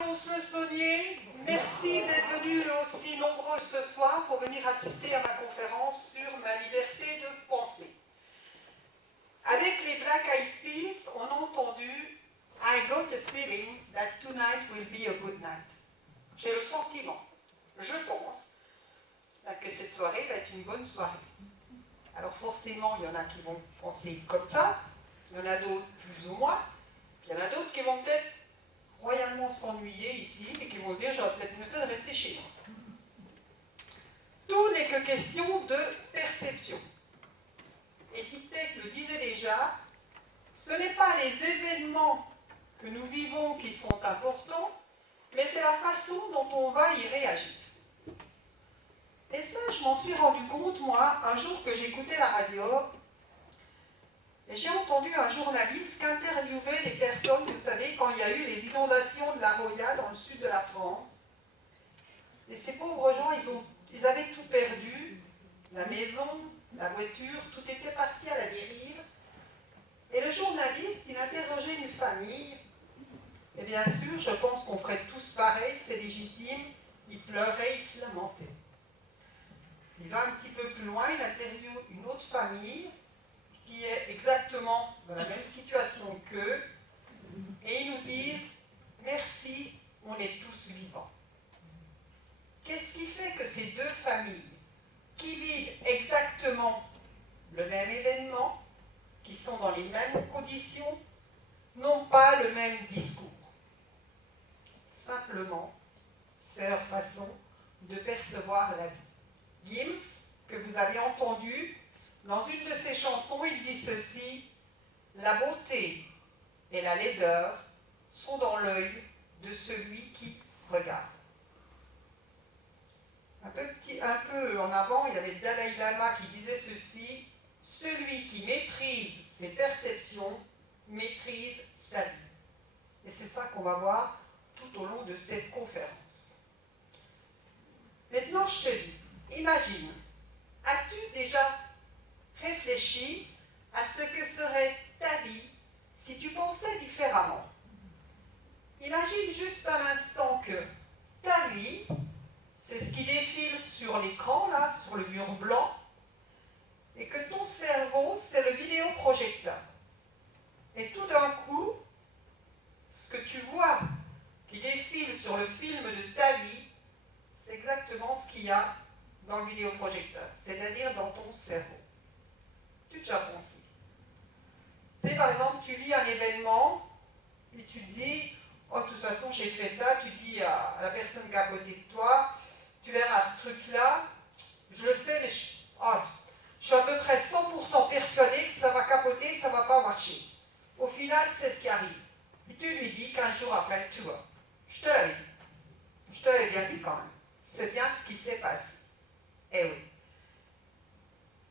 Monsieur Saunier, merci d'être venu aussi nombreux ce soir pour venir assister à ma conférence sur ma liberté de penser. Avec les Black Eyed Peas, on a entendu I got a feeling that tonight will be a good night. J'ai le sentiment, je pense, que cette soirée va être une bonne soirée. Alors forcément, il y en a qui vont penser comme ça, il y en a d'autres plus ou moins, puis il y en a d'autres qui vont peut-être royalement s'ennuyer ici, et qui vont dire j'aurais peut-être mieux fait de rester chez moi. Tout n'est que question de perception. Épictète le disait déjà, ce n'est pas les événements que nous vivons qui sont importants, mais c'est la façon dont on va y réagir. Et ça, je m'en suis rendu compte, moi, un jour que j'écoutais la radio, et j'ai entendu un journaliste qui interviewait des personnes, vous savez, quand il y a eu les inondations de la Roya dans le sud de la France. Et ces pauvres gens, ils avaient tout perdu, la maison, la voiture, tout était parti à la dérive. Et le journaliste, il interrogeait une famille, et bien sûr, je pense qu'on ferait tous pareil, c'est légitime, il pleurait, il se lamentait. Il va un petit peu plus loin, il interviewe une autre famille, qui est exactement dans la même situation qu'eux, et ils nous disent « Merci, on est tous vivants ». Qu'est-ce qui fait que ces deux familles, qui vivent exactement le même événement, qui sont dans les mêmes conditions, n'ont pas le même discours? Simplement, c'est leur façon de percevoir la vie. Gims, que vous avez entendu, dans une de ses chansons, il dit ceci: la beauté et la laideur sont dans l'œil de celui qui regarde. Un peu en avant, il y avait le Dalai Lama qui disait ceci: celui qui maîtrise ses perceptions maîtrise sa vie. Et c'est ça qu'on va voir tout au long de cette conférence. Maintenant, je te dis, imagine, as-tu déjà réfléchi à ce que serait ta vie si tu pensais différemment? Imagine juste un instant que ta vie, c'est ce qui défile sur l'écran, là, sur le mur blanc, et que ton cerveau, c'est le vidéoprojecteur. Et tout d'un coup, ce que tu vois qui défile sur le film de ta vie, c'est exactement ce qu'il y a dans le vidéoprojecteur, c'est-à-dire dans ton cerveau. Tu as déjà pensé. C'est par exemple, tu lis un événement, et tu te dis, oh, de toute façon, j'ai fait ça, tu dis à la personne qui est à côté de toi, tu verras ce truc-là, je le fais, mais je suis à peu près 100% persuadé que ça va capoter, ça ne va pas marcher. Au final, c'est ce qui arrive. Et tu lui dis 15 jours après, tu vois, je te l'avais dit. Je te l'avais bien dit quand même. C'est bien ce qui s'est passé. Eh oui.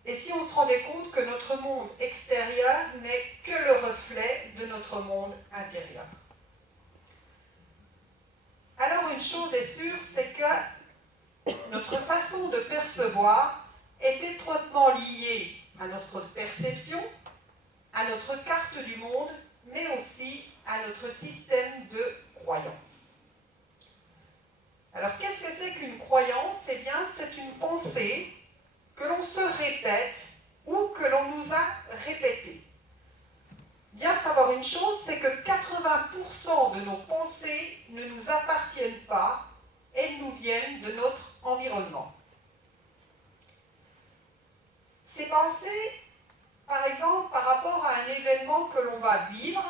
Et si on se rendait compte que notre monde extérieur n'est que le reflet de notre monde intérieur? Alors une chose est sûre, c'est que notre façon de percevoir est étroitement liée à notre perception, à notre carte du monde, mais aussi à notre système de croyances. Alors qu'est-ce que c'est qu'une croyance? Eh bien, c'est une pensée que l'on se répète ou que l'on nous a répétée. Bien savoir une chose, c'est que 80% de nos pensées ne nous appartiennent pas, elles nous viennent de notre environnement. Ces pensées, par exemple, par rapport à un événement que l'on va vivre,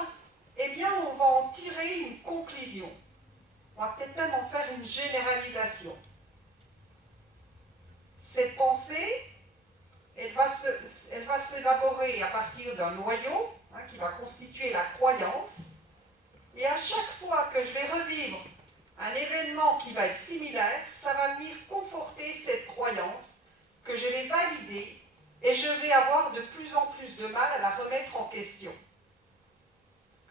eh bien, on va en tirer une conclusion. On va peut-être même en faire une généralisation. Cette pensée, elle va s'élaborer à partir d'un noyau qui va constituer la croyance. Et à chaque fois que je vais revivre un événement qui va être similaire, ça va venir conforter cette croyance que je vais valider et je vais avoir de plus en plus de mal à la remettre en question.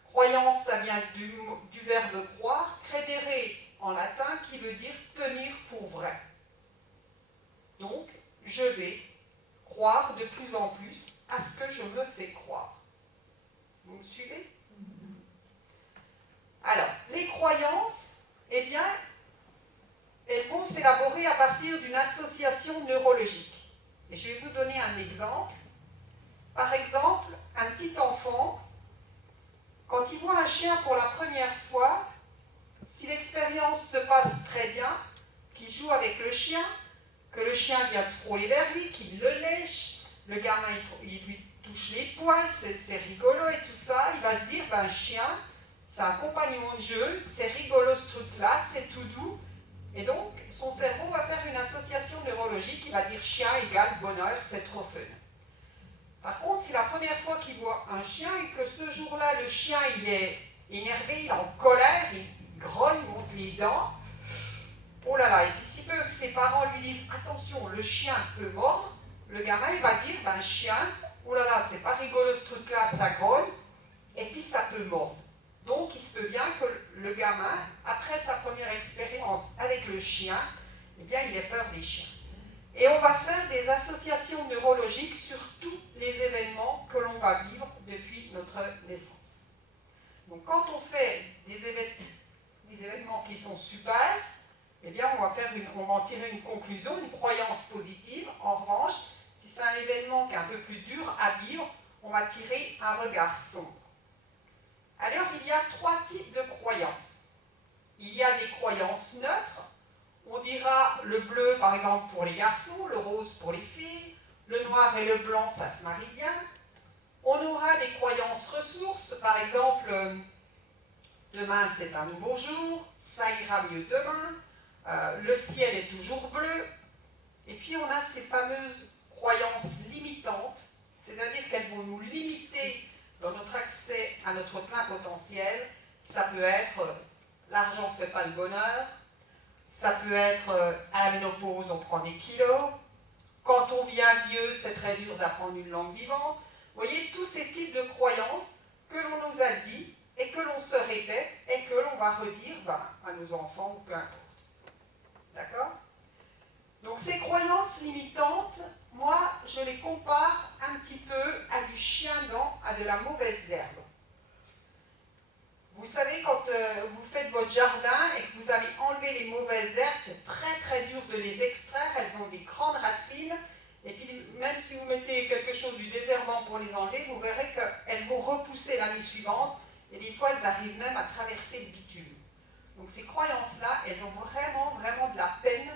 Croyance, ça vient du verbe croire, credere en latin, qui veut dire tenir pour vrai. Donc, je vais croire de plus en plus à ce que je me fais croire. Vous me suivez? Alors, les croyances, élaborés à partir d'une association neurologique. Et je vais vous donner un exemple. Par exemple, un petit enfant, quand il voit un chien pour la première fois, si l'expérience se passe très bien, qu'il joue avec le chien, que le chien vient se frôler vers lui, qu'il le lèche, le gamin il lui touche les poils, c'est rigolo et tout ça, il va se dire, ben chien, c'est un compagnon de jeu, c'est rigolo ce truc-là, c'est tout doux, et donc son cerveau va faire une association neurologique, il va dire chien égale bonheur, c'est trop fun. Par contre, si la première fois qu'il voit un chien et que ce jour-là, le chien il est énervé, il est en colère, il grogne, il monte les dents, oh là là, et puis s'il peut que ses parents lui disent attention, le chien peut mordre, le gamin il va dire ben chien, oh là là, c'est pas rigolo ce truc-là, ça grogne, et puis ça peut mordre. Donc il se peut bien que le gamin, après sa première expérience avec le chien, eh bien il ait peur des chiens. Et on va faire des associations neurologiques sur tous les événements que l'on va vivre depuis notre naissance. Donc quand on fait des événements qui sont super, eh bien on va en tirer une conclusion, une croyance positive. En revanche, si c'est un événement qui est un peu plus dur à vivre, on va tirer un regard sombre. Alors il y a 3 types de croyances. Il y a des croyances neutres. On dira le bleu, par exemple, pour les garçons, le rose pour les filles, le noir et le blanc, ça se marie bien. On aura des croyances ressources, par exemple, demain c'est un nouveau jour, ça ira mieux demain, le ciel est toujours bleu. Et puis on a ces fameuses croyances limitantes, c'est-à-dire qu'elles vont nous limiter dans notre accès à notre plein potentiel. Ça peut être l'argent ne fait pas le bonheur. Ça peut être à la ménopause, on prend des kilos. Quand on vient vieux, c'est très dur d'apprendre une langue vivante. Vous voyez, tous ces types de croyances que l'on nous a dit et que l'on se répète et que l'on va redire à nos enfants ou peu importe. D'accord? Donc ces croyances limitantes, moi, je les compare un petit peu à du chien-dent, à de la mauvaise herbe. Vous savez, quand vous faites votre jardin et que vous avez enlevé les mauvaises herbes, c'est très très dur de les extraire, elles ont des grandes racines, et puis même si vous mettez quelque chose du désherbant pour les enlever, vous verrez qu'elles vont repousser l'année suivante, et des fois elles arrivent même à traverser le bitume. Donc ces croyances-là, elles ont vraiment, vraiment de la peine,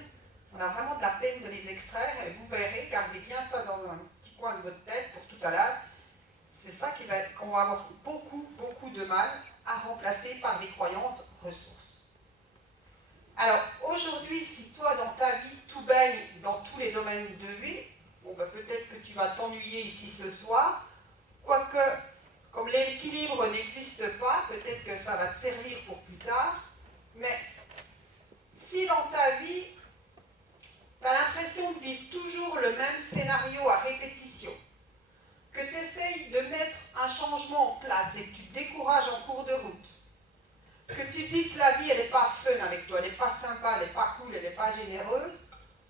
on a vraiment de la peine de les extraire, et vous verrez, gardez bien ça dans un petit coin de votre tête pour tout à l'heure, c'est ça qu'on va avoir beaucoup, beaucoup de mal à remplacer par des croyances ressources. Alors, aujourd'hui, si toi, dans ta vie, tout baigne dans tous les domaines de vie, bon, ben, peut-être que tu vas t'ennuyer ici ce soir, quoique, comme l'équilibre n'existe pas, peut-être que ça va te servir pour plus tard, mais si dans ta vie, tu as l'impression de vivre toujours le même scénario à répétition, que tu essayes de mettre un changement en place et que tu te décourages en cours de route, que tu dis que la vie, elle n'est pas fun avec toi, elle n'est pas sympa, elle n'est pas cool, elle n'est pas généreuse,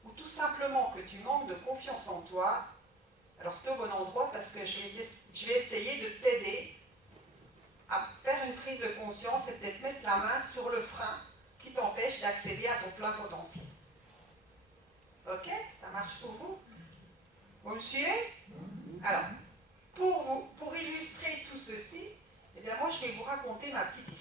ou tout simplement que tu manques de confiance en toi, alors tu es au bon endroit parce que je vais essayer de t'aider à faire une prise de conscience et peut-être mettre la main sur le frein qui t'empêche d'accéder à ton plein potentiel. Ok? Ça marche pour vous? Vous me suivez? Alors, pour illustrer tout ceci, eh bien moi je vais vous raconter ma petite histoire.